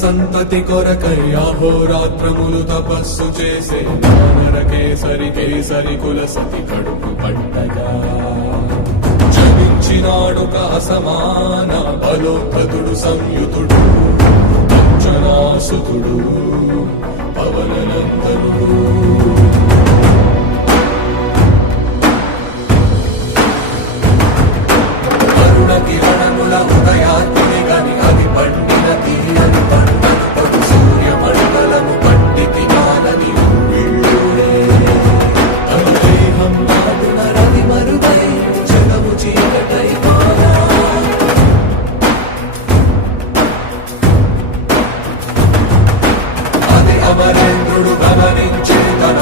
సంతతి కొరకై అహోరాత్రములు తపస్సు చేసే వానర కేసరి కుల సతి కడుపు పట్టగా జనించినాడు సమాన బలోద్ధతుడు సంయుతుడు అంజనాసుతుడు పవననందనుడు కిరణముల ఉదయాత్మిని గని అది పండిన తీయని పంటను పడు సూర్యమండలము పండితి కాలని వీళ్ళుడే అనుదేహం నాడున రవి మరుగై జగము చీకటై మారా అది అమరేంద్రుడు గమనించే తన